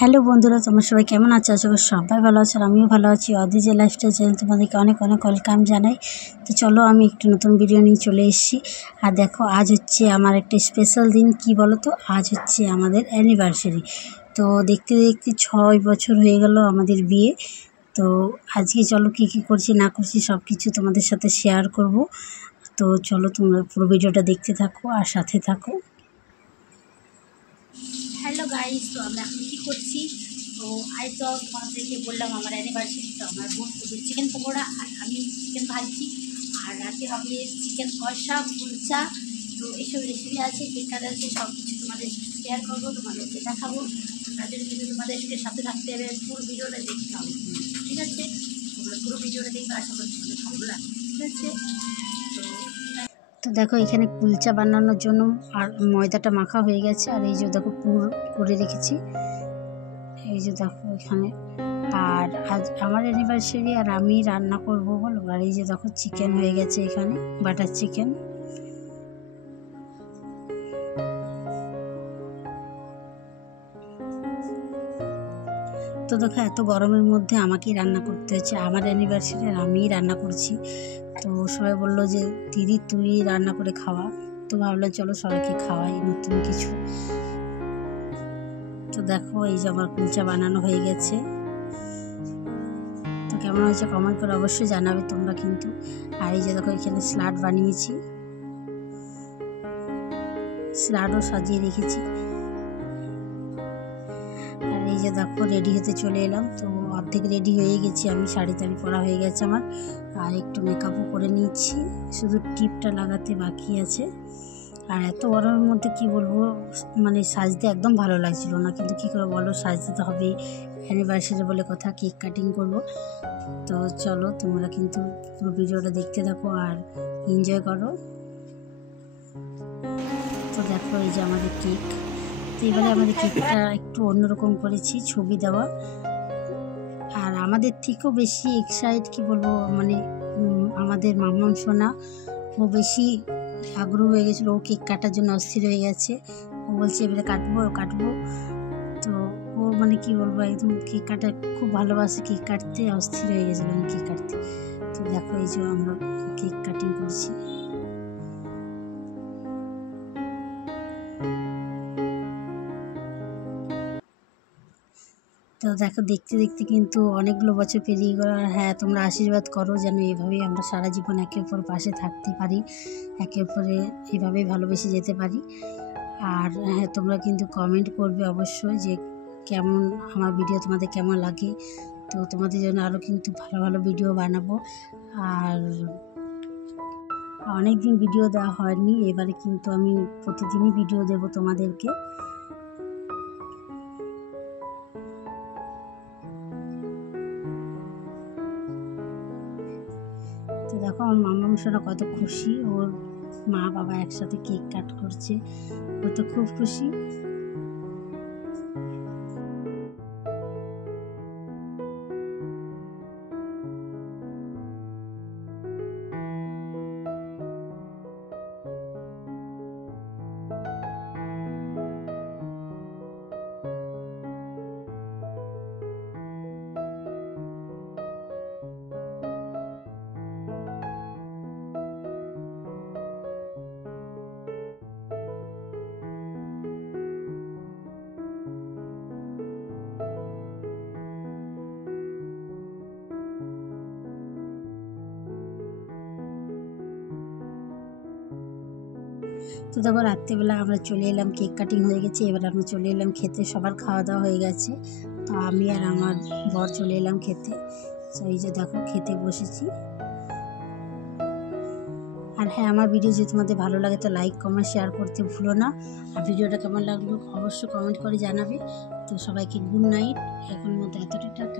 Hello বন্ধুরা, তোমরা সবাই কেমন আছো? আশা করি সবাই ভালো আছো আর আমিও ভালো আছি। অদিজে লাইফস্টাইল চ্যানেল তোমাদেরকে অনেক অনেক ওয়েলকাম জানাই। তো চলো, আমি একটু নতুন ভিডিও নিয়ে চলে এসেছি। আর দেখো, আজ হচ্ছে আমার একটা স্পেশাল দিন। কি বলো তো, আজ হচ্ছে আমাদের অ্যানিভার্সারি। তো দেখতে দেখতে 6 বছর হয়ে গেল আমাদের বিয়ে। তো আজকে চলো কী কী করছি না করছি সব কিছু তোমাদের সাথে শেয়ার করব। তো চলো, তোমরা পুরো ভিডিওটা দেখতে থাকো আর সাথে থাকো। হ্যালো গাইস, তো আমরা এখন কী করছি? তো আজ তো তোমাদেরকে বললাম আমার অ্যানিভার্সারি। তো আমার বোন করবে চিকেন পকোড়া আর আমি চিকেন ভাজছি। আর রাতে হবে চিকেন কষা, কুলচা। তো এইসব রেসিপি আছে, কেক আছে, সব কিছু তোমাদের শেয়ার করবো, তোমাদেরকে দেখাবো। তার জন্য কিন্তু তোমাদেরকে সাথে থাকতে হবে, পুরো ভিডিওটা দেখতে হবে, ঠিক আছে? তোমরা পুরো ভিডিওটা দেখবে, আশা করি তোমাদের ভালো লাগবে, ঠিক আছে? তো দেখো, এখানে কুলচা বানানোর জন্য আর ময়দাটা মাখা হয়ে গেছে। আর এই যে দেখো, পুর করে রেখেছি, এই যে দেখো এখানে। আর আজ আমার অ্যানিভার্সারি আর আমি রান্না করবো বলো। আর এই যে দেখো, চিকেন হয়ে গেছে এখানে, বাটার চিকেন। তো দেখো, এত গরমের মধ্যে আমাকেই রান্না করতে হচ্ছে। আমার অ্যানিভার্সারি আর আমিই রান্না করছি। তো সবাই বললো যে দিদি তুই রান্না করে খাওয়া। তো ভাবলাম চলো সবাইকে খাওয়াই নতুন কিছু। তো দেখো, এই যে আমার কুলচা বানানো হয়ে গেছে। তো কেমন হয়েছে কমেন্ট করে অবশ্যই জানাবে তোমরা কিন্তু। আর এই যে দেখো, এখানে স্যালাড বানিয়েছি, স্যালাডও সাজিয়ে রেখেছি। আর এই যে দেখো, রেডি হতে চলে এলাম। তো অর্ধেক রেডি হয়ে গেছি আমি, শাড়ি টাড়ি পরা হয়ে গেছে আমার। আর একটু মেকআপও করে নিচ্ছি, শুধু টিপটা লাগাতে বাকি আছে। আর এত গরমের মধ্যে কি বলবো, মানে সাজতে একদম ভালো লাগছিল না, কিন্তু কী করে বলো, সাজতে তো হবেই, অ্যানিভার্সারি বলে কথা, কেক কাটিং করব। তো চলো, তোমরা কিন্তু পুরো ভিডিওটা দেখতে থাকো আর এনজয় করো। তো দেখো, এই যে আমাদের কেক। তো এবারে আমাদের কেকটা একটু অন্যরকম করেছি, ছবি দেওয়া। আর আমাদের থেকেও বেশি এক্সাইট কি বলবো, মানে আমাদের মাম্মাম সোনা, ও বেশি আগ্রহ হয়ে গেছিলো, ও কেক কাটার জন্য অস্থির হয়ে গেছে। ও বলছে এবারে কাটবো। তো ও মানে কি বলবো, একদম কেক কাটা খুব ভালোবাসে, কেক কাটতে অস্থির হয়ে গেছিলো আমি কেক কাটতে। তো দেখো, এই যে আমরা কেক কাটিং করছি। তো দেখো, দেখতে দেখতে কিন্তু অনেকগুলো বছর পেরিয়ে গেল। আর হ্যাঁ, তোমরা আশীর্বাদ করো যেন এভাবেই আমরা সারা জীবন একে অপর পাশে থাকতে পারি, একে অপরে এভাবেই ভালোবেসে যেতে পারি। আর হ্যাঁ, তোমরা কিন্তু কমেন্ট করবে অবশ্যই যে কেমন আমার ভিডিও, তোমাদের কেমন লাগে। তো তোমাদের জন্য আরও কিন্তু ভালো ভালো ভিডিও বানাবো। আর অনেক দিন ভিডিও দেওয়া হয়নি, এবারে কিন্তু আমি প্রতিদিনই ভিডিও দেব তোমাদেরকে। তো দেখো, আমার মাম্মাম সোনা কত খুশি, ওর মা বাবা একসাথে কেক কাট করছে, ও তো খুব খুশি। তো দেখো, রাত্রিবেলা আমরা চলে এলাম, কেক কাটিং হয়ে গেছে, এবার আমরা চলে এলাম খেতে, সবার খাওয়া দাওয়া হয়ে গেছে। তো আমি আর আমার বর চলে এলাম খেতে। তো এই যে দেখো, খেতে বসেছি। আর হ্যাঁ, আমার ভিডিও যদি তোমাদের ভালো লাগে তো লাইক কমেন্ট শেয়ার করতে ভুলো না। আর ভিডিওটা কেমন লাগলো অবশ্যই কমেন্ট করে জানাবে। তো সবাইকে গুড নাইট, এখন মতো এতটা টাটা।